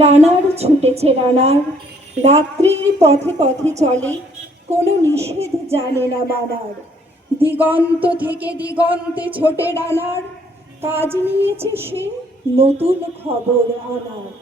রানার ছুটেছে রানার, রাত্রির পথে পথে চলে, কোনো নিষেধ জানে না মানার। দিগন্ত থেকে দিগন্তে ছোটে রানার, কাজ নিয়েছে সে নতুন খবর আনার।